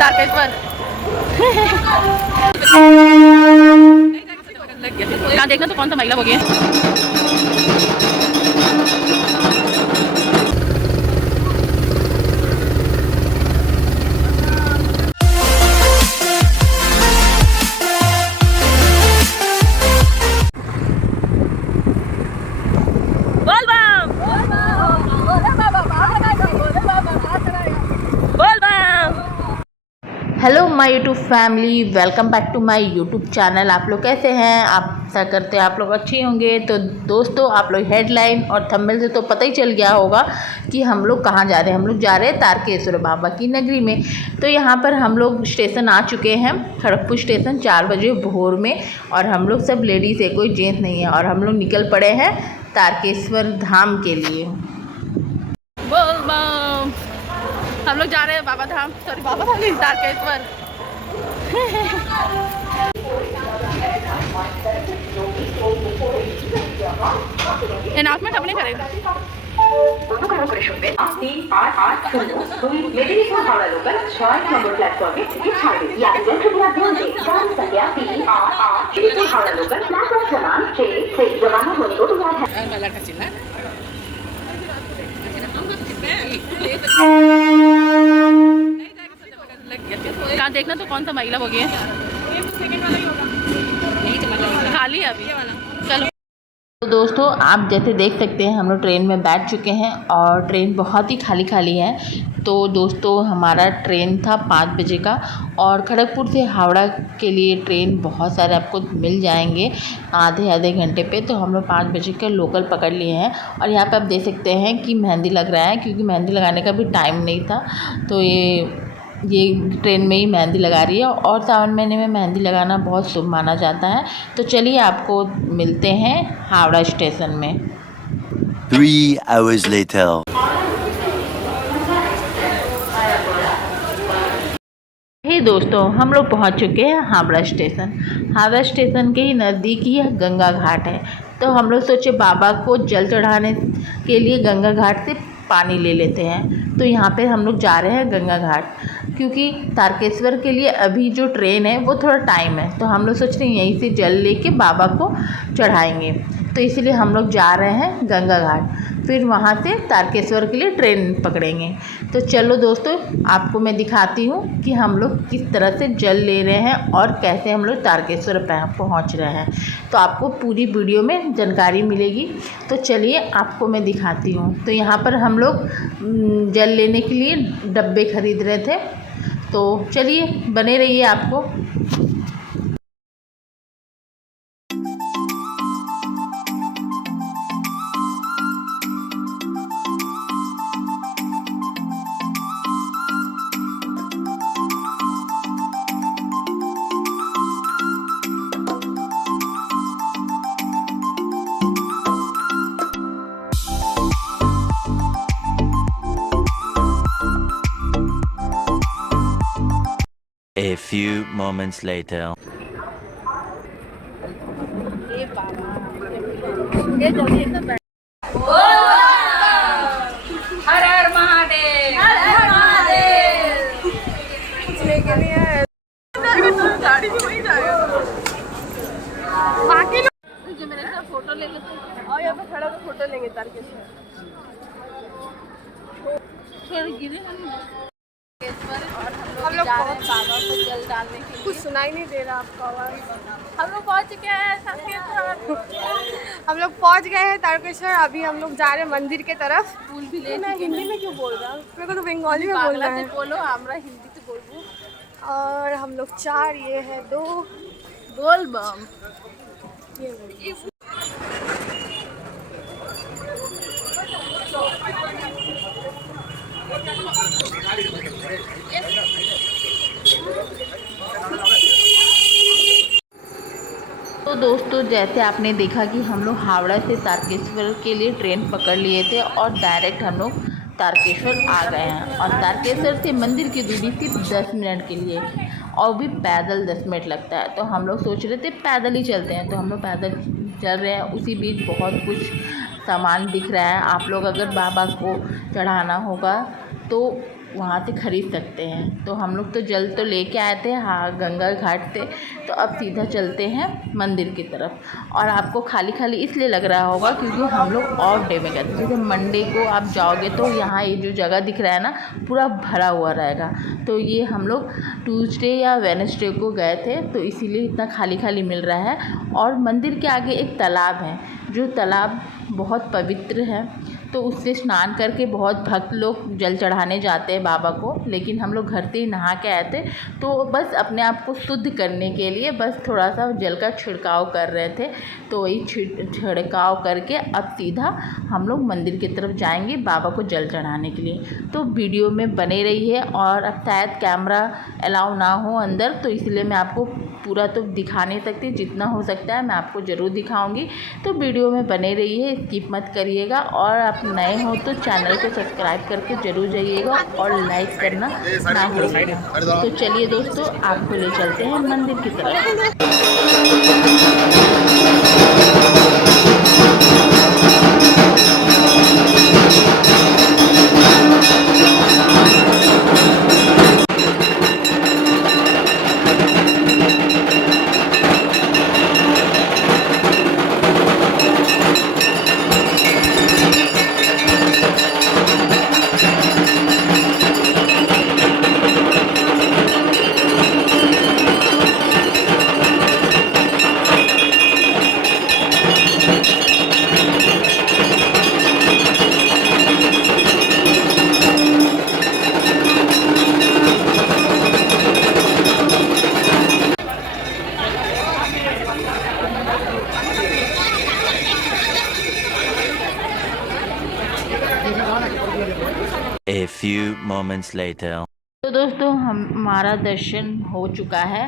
तारकेश्वर। यहाँ देखना तो कौन सा महिला हो गया। Hello my YouTube family, welcome back to my YouTube channel. आप लोग कैसे हैं? आप ऐसा करते हैं आप लोग अच्छे होंगे। तो दोस्तों, आप लोग हेडलाइन और थंबनेल से तो पता ही चल गया होगा कि हम लोग कहाँ जा रहे हैं। हम लोग जा रहे हैं तारकेश्वर बाबा की नगरी में। तो यहाँ पर हम लोग स्टेशन आ चुके हैं, खड़गपुर स्टेशन 4 बजे भोर में। और हम लोग सब लेडीज़ है, कोई जेंट्स नहीं है। और हम लोग निकल पड़े हैं तारकेश्वर धाम के लिए। हम लोग जा रहे हैं बाबा धाम, सॉरी बाबा धाम नहीं, तारकेश्वर। अनाउंसमेंट अपने करेगा। कहाँ देखना तो कौन सा महिला हो गया। खाली है अभी, चलो। तो दोस्तों, आप जैसे देख सकते हैं हम लोग ट्रेन में बैठ चुके हैं और ट्रेन बहुत ही खाली खाली है। तो दोस्तों, हमारा ट्रेन था 5 बजे का और खड़गपुर से हावड़ा के लिए ट्रेन बहुत सारे आपको मिल जाएंगे आधे घंटे पे। तो हम लोग 5 बजे के लोकल पकड़ लिए हैं। और यहाँ पे आप देख सकते हैं कि मेहंदी लग रहा है, क्योंकि मेहंदी लगाने का भी टाइम नहीं था। तो ये ट्रेन में ही मेहंदी लगा रही है। और सावन महीने में मेहंदी लगाना बहुत शुभ माना जाता है। तो चलिए, आपको मिलते हैं हावड़ा स्टेशन में। 3 hours later. हे दोस्तों, हम लोग पहुंच चुके हैं हावड़ा स्टेशन। हावड़ा स्टेशन के ही नज़दीक ही गंगा घाट है। तो हम लोग सोचे बाबा को जल चढ़ाने के लिए गंगा घाट से पानी ले लेते हैं। तो यहाँ पे हम लोग जा रहे हैं गंगा घाट, क्योंकि तारकेश्वर के लिए अभी जो ट्रेन है वो थोड़ा टाइम है। तो हम लोग सोच रहे हैं यहीं से जल लेके बाबा को चढ़ाएंगे। तो इसलिए हम लोग जा रहे हैं गंगा घाट, फिर वहाँ से तारकेश्वर के लिए ट्रेन पकड़ेंगे। तो चलो दोस्तों, आपको मैं दिखाती हूँ कि हम लोग किस तरह से जल ले रहे हैं और कैसे हम लोग तारकेश्वर पहुँच रहे हैं। तो आपको पूरी वीडियो में जानकारी मिलेगी। तो चलिए, आपको मैं दिखाती हूँ। तो यहाँ पर हम लोग जल लेने के लिए डब्बे खरीद रहे थे। तो चलिए, बने रहिए आपको। A few moments later. हर हर महादेव, हर हर महादेव। कुछ लेके नहीं आए, गाड़ी में वही जाएगा। बाकी लोग मेरे साथ फोटो ले लेते हैं और यहाँ पे खड़ा होकर फोटो लेंगे तारकेश्वर। हम लोग बाबा को जल डालने के लिए। कुछ सुनाई नहीं दे रहा आपका आवाज़। हम लोग पहुँच चुके हैं तारकेश्वर। हम लोग पहुँच गए हैं तारकेश्वर। अभी हम लोग जा रहे हैं मंदिर के तरफ। फूल भी ले। मैं हिंदी में क्यों बोल रहा हूँ? मेरे को तो बंगाली में बोलना है। बोलो, हमरा हिंदी से बोलूँ। और हम लोग 4, ये है 2। बोल बम। तो दोस्तों, जैसे आपने देखा कि हम लोग हावड़ा से तारकेश्वर के लिए ट्रेन पकड़ लिए थे और डायरेक्ट हम लोग तारकेश्वर आ गए हैं। और तारकेश्वर से मंदिर की दूरी सिर्फ 10 मिनट के लिए, और भी पैदल 10 मिनट लगता है। तो हम लोग सोच रहे थे पैदल ही चलते हैं। तो हम लोग पैदल चल रहे हैं। उसी बीच बहुत कुछ सामान दिख रहा है। आप लोग अगर बाबा को चढ़ाना होगा तो वहाँ से ख़रीद सकते हैं। तो हम लोग तो जल तो लेके आए थे हाँ गंगा घाट से, तो अब सीधा चलते हैं मंदिर की तरफ। और आपको खाली खाली इसलिए लग रहा होगा क्योंकि हम लोग ऑफ डे में गए थे। जैसे मंडे को आप जाओगे तो यहाँ ये जो जगह दिख रहा है ना पूरा भरा हुआ रहेगा। तो ये हम लोग ट्यूसडे या वेडनेसडे को गए थे, तो इसीलिए इतना खाली खाली मिल रहा है। और मंदिर के आगे एक तालाब है, जो तालाब बहुत पवित्र है, तो उससे स्नान करके बहुत भक्त लोग जल चढ़ाने जाते हैं बाबा को। लेकिन हम लोग घर से ही नहा के आए थे, तो बस अपने आप को शुद्ध करने के लिए बस थोड़ा सा जल का छिड़काव कर रहे थे। तो वही छिड़काव करके अब सीधा हम लोग मंदिर की तरफ जाएंगे बाबा को जल चढ़ाने के लिए। तो वीडियो में बने रहिए। और अब शायद कैमरा अलाउ ना हो अंदर, तो इसलिए मैं आपको पूरा तो दिखा नहीं सकती, जितना हो सकता है मैं आपको ज़रूर दिखाऊंगी। तो वीडियो में बने रहिए, स्किप मत करिएगा। और आप नए हो तो चैनल को सब्सक्राइब करके ज़रूर जाइएगा और लाइक करना ना भूलिएगा। तो चलिए दोस्तों, आपको ले चलते हैं मंदिर की तरफ। A few moments later. तो दोस्तों हमारा दर्शन हो चुका है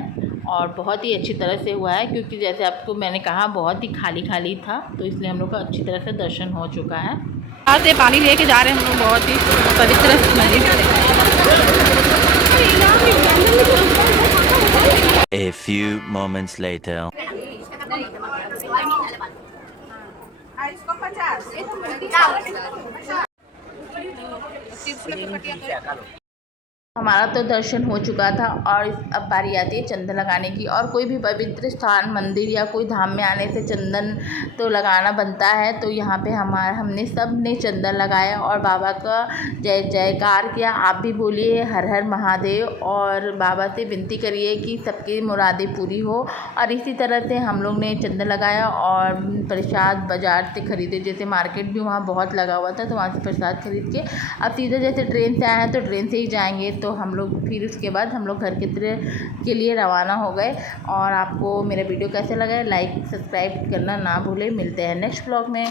और बहुत ही अच्छी तरह से हुआ है, क्योंकि जैसे आपको मैंने कहा बहुत ही खाली खाली था, तो इसलिए हम लोग का अच्छी तरह से दर्शन हो चुका है। यहाँ से पानी लेके जा रहे हैं हम लोग, बहुत ही पवित्र मंदिर। A few moments later. हमारा तो दर्शन हो चुका था और अब बारी आती है चंदन लगाने की। और कोई भी पवित्र स्थान, मंदिर या कोई धाम में आने से चंदन तो लगाना बनता है। तो यहाँ पे हमने सब ने चंदन लगाया और बाबा का जय जयकार किया। आप भी बोलिए हर हर महादेव और बाबा से विनती करिए कि सबकी मुरादें पूरी हो। और इसी तरह से हम लोग ने चंदन लगाया और प्रसाद बाज़ार से ख़रीदे। जैसे मार्केट भी वहाँ बहुत लगा हुआ था, तो वहाँ से प्रसाद खरीद के अब सीधे जैसे ट्रेन से आए हैं तो ट्रेन से ही जाएंगे। तो हम लोग फिर उसके बाद हम लोग घर के लिए रवाना हो गए। और आपको मेरा वीडियो कैसे लगा है, लाइक सब्सक्राइब करना ना भूलें। मिलते हैं नेक्स्ट ब्लॉग में।